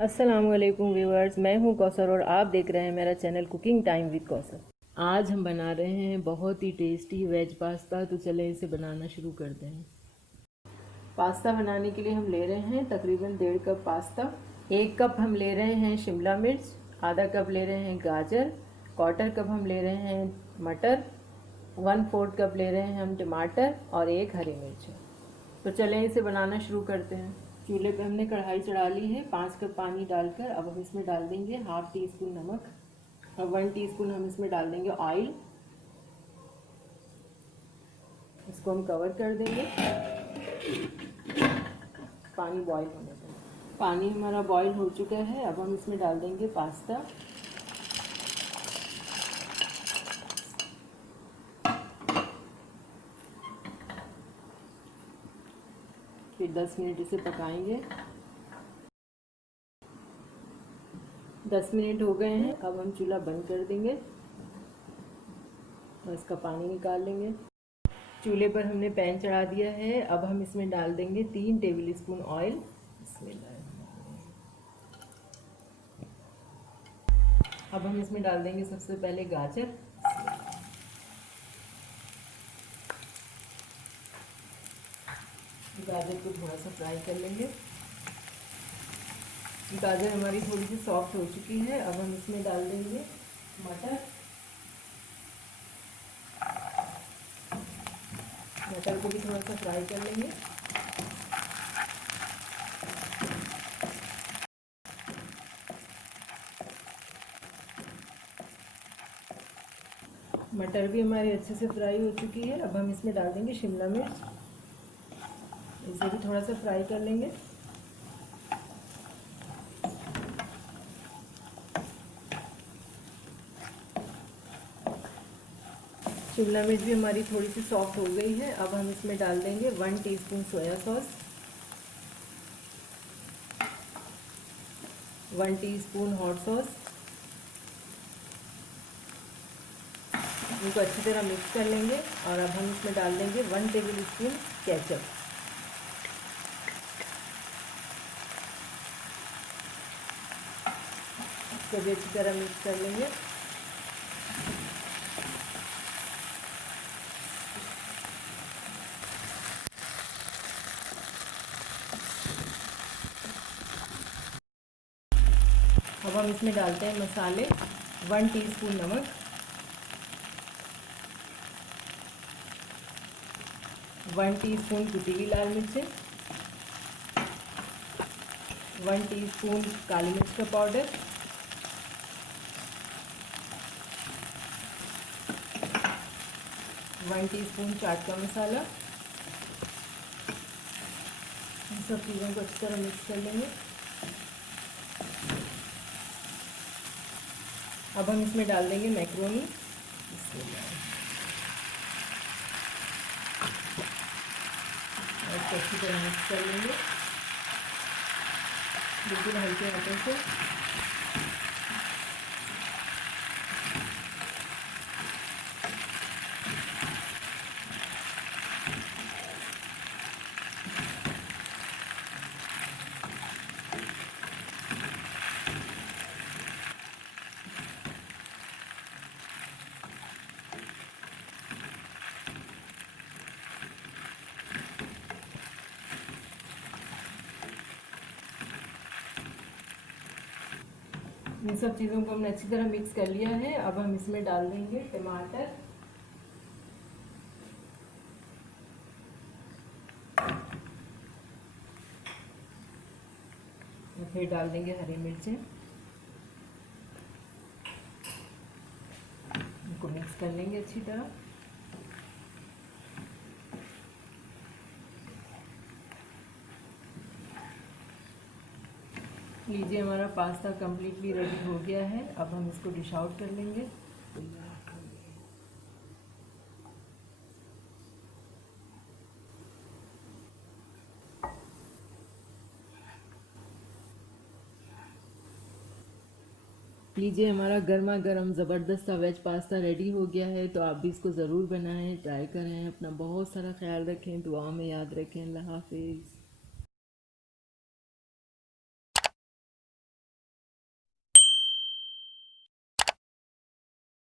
अस्सलामुअलैकुम व्यूअर्स, मैं हूं कौसर और आप देख रहे हैं मेरा channel cooking time with Kausar. आज हम बना रहे हैं बहुत ही टेस्टी वेज पास्ता। तो चलें इसे बनाना शुरू करते हैं। पास्ता बनाने के लिए हम ले रहे हैं तकरीबन 1.5 कप पास्ता। 1 कप हम ले रहे हैं शिमला मिर्च, आधा कप ले रहे हैं गाजर, 1/4 कप हम ले रहे हैं मटर, 1/4 कप ले रहे हैं हम टमाटर और 1 हरी मिर्च। तो चलें इसे बनाना शुरू करते हैं। चूल्हे पे हमने कढ़ाई चढ़ा ली है। 5 कप पानी डालकर अब हम इसमें डाल देंगे ½ टीस्पून नमक और 1 टीस्पून हम इसमें डाल देंगे ऑयल। इसको हम कवर कर देंगे पानी बॉईल होने तक। पानी हमारा बॉईल हो चुका है। अब हम इसमें डाल देंगे पास्ता। फिर 10 मिनट इसे पकाएंगे। 10 मिनट हो गए हैं। अब हम चूल्हा बंद कर देंगे और इसका पानी निकाल लेंगे। चूल्हे पर हमने पैन चढ़ा दिया है। अब हम इसमें डाल देंगे 3 टेबल स्पून ऑयल। अब हम इसमें डाल देंगे सबसे पहले गाजर। गाजर को थोड़ा सा फ्राई कर लेंगे। गाजर हमारी थोड़ी सी सॉफ्ट हो चुकी है। अब हम इसमें डाल देंगे मटर। मटर को भी थोड़ा सा फ्राई कर लेंगे। मटर भी हमारी अच्छे से फ्राई हो चुकी है। अब हम इसमें डाल देंगे शिमला मिर्च। इसे भी थोड़ा सा फ्राई कर लेंगे। शिमला मिर्च भी हमारी थोड़ी सी सॉफ्ट हो गई है। अब हम इसमें डाल देंगे 1 teaspoon soya sauce, 1 teaspoon hot sauce. इनको अच्छी तरह मिक्स कर लेंगे और अब हम इसमें डाल देंगे 1 टेबल स्पून केचप। इसको भी अच्छी तरह मिक्स कर लेंगे। अब हम इसमें डालते हैं मसाले। 1 टीस्पून नमक, 1 टीस्पून कुटी हुई लाल मिर्चें, 1 टीस्पून काली मिर्च का पाउडर, 1 टीस्पून चाट का मसाला। इन सब चीज़ों को अच्छी तरह मिक्स कर लेंगे। अब हम इसमें डाल देंगे मैक्रोनी। इसको अच्छी तरह मिक्स कर लेंगे बिल्कुल हल्के हाथों से। इन सब चीज़ों को हमने अच्छी तरह मिक्स कर लिया है। अब हम इसमें डाल देंगे टमाटर, फिर डाल देंगे हरी मिर्चें। इनको मिक्स कर लेंगे अच्छी तरह। लीजिए, हमारा पास्ता कम्प्लीटली रेडी हो गया है। अब हम इसको डिश आउट कर लेंगे। लीजिए, हमारा गर्मा गर्म ज़बरदस्त सा वेज पास्ता रेडी हो गया है। तो आप भी इसको ज़रूर बनाएं, ट्राई करें। अपना बहुत सारा ख्याल रखें, दुआ में याद रखें। अल्लाह हाफिज़।